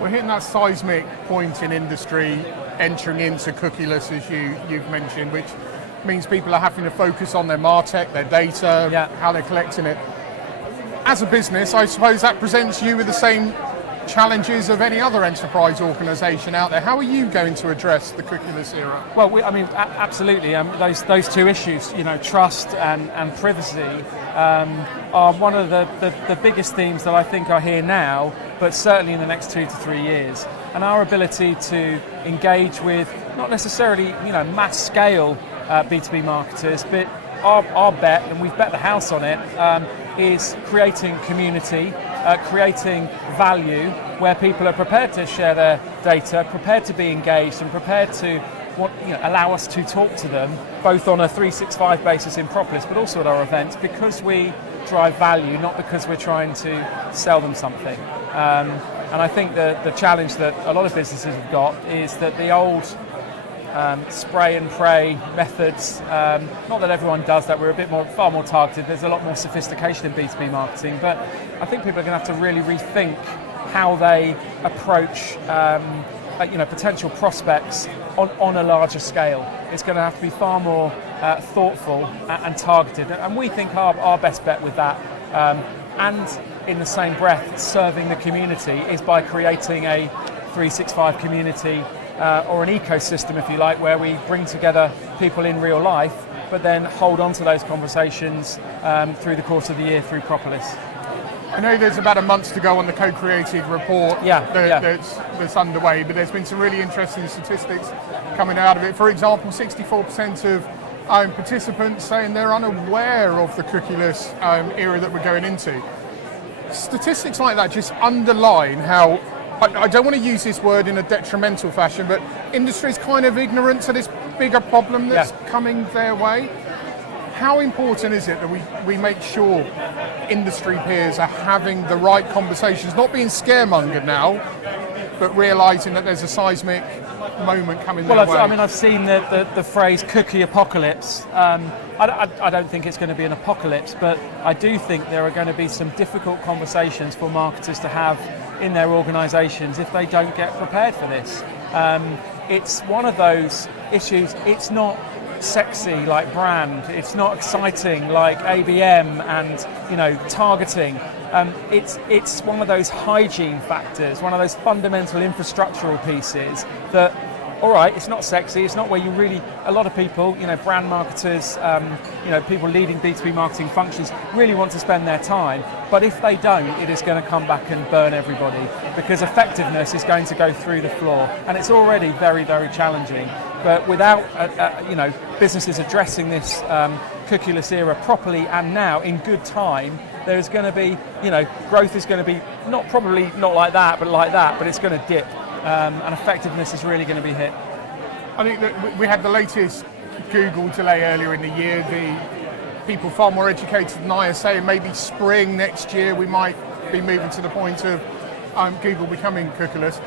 We're hitting that seismic point in industry, entering into cookieless, as you've mentioned, which means people are having to focus on their MarTech, their data, how they're collecting it. As a business, I suppose that presents you with the same challenges of any other enterprise organisation out there. How are you going to address the cookieless era? Well, absolutely. Those two issues, trust and privacy, are one of the biggest themes that I think are here now, but certainly in the next 2 to 3 years. And our ability to engage with not necessarily, mass scale B2B marketers, but our bet, and we've bet the house on it, is creating community, creating value where people are prepared to share their data, prepared to be engaged, and prepared to allow us to talk to them, both on a 365 basis in Propolis, but also at our events, because we drive value, not because we're trying to sell them something. And I think the challenge that a lot of businesses have got is that the old spray and pray methods, not that everyone does that, we're far more targeted, there's a lot more sophistication in B2B marketing, but I think people are going to have to really rethink how they approach potential prospects on a larger scale. It's going to have to be far more thoughtful and targeted, and we think our best bet with that, and in the same breath serving the community, is by creating a 365 community or an ecosystem, if you like, where we bring together people in real life, but then hold on to those conversations through the course of the year through Propolis. I know there's about a month to go on the co-created report that's underway, but there's been some really interesting statistics coming out of it. For example, 64% of participants saying they're unaware of the cookieless era that we're going into. Statistics like that just underline how, I don't want to use this word in a detrimental fashion, but industry's kind of ignorant to this bigger problem that's coming their way. How important is it that we make sure industry peers are having the right conversations, not being scaremongered now, but realising that there's a seismic moment coming their way? I've seen the phrase cookie apocalypse. I don't think it's going to be an apocalypse, but I do think there are going to be some difficult conversations for marketers to have in their organisations if they don't get prepared for this. It's one of those issues. It's not sexy like brand, it's not exciting like ABM and targeting. It's one of those hygiene factors, one of those fundamental infrastructural pieces that, all right, it's not sexy, it's not where you really, a lot of people, brand marketers, people leading B2B marketing functions really want to spend their time, but if they don't, it is going to come back and burn everybody, because effectiveness is going to go through the floor, and it's already very, very challenging. But without, businesses addressing this cookieless era properly and now in good time, there's going to be, growth is going to be probably not like that, but it's going to dip. And effectiveness is really going to be hit. I think that we had the latest Google delay earlier in the year. The people far more educated than I are saying maybe spring next year we might be moving to the point of Google becoming cookieless.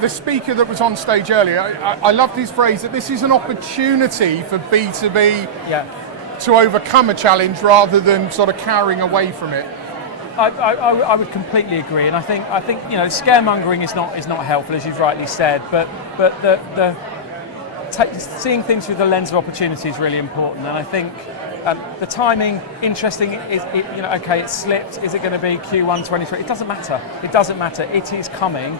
The speaker that was on stage earlier, I loved his phrase that this is an opportunity for B2B to overcome a challenge rather than sort of cowering away from it. I would completely agree, and I think scaremongering is not helpful, as you've rightly said. But seeing things through the lens of opportunity is really important, and I think the timing interesting. It slipped. Is it going to be Q1 2020? It doesn't matter. It doesn't matter. It is coming.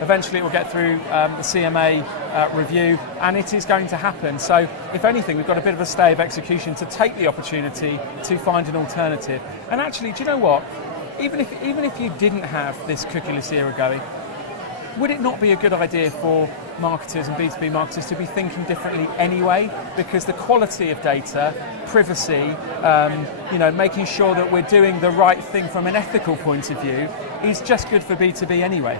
Eventually, it will get through the CMA review, and it is going to happen. So, if anything, we've got a bit of a stay of execution to take the opportunity to find an alternative. And actually, do you know what? Even if you didn't have this cookieless era going, would it not be a good idea for marketers and B2B marketers to be thinking differently anyway? Because the quality of data, privacy, making sure that we're doing the right thing from an ethical point of view is just good for B2B anyway.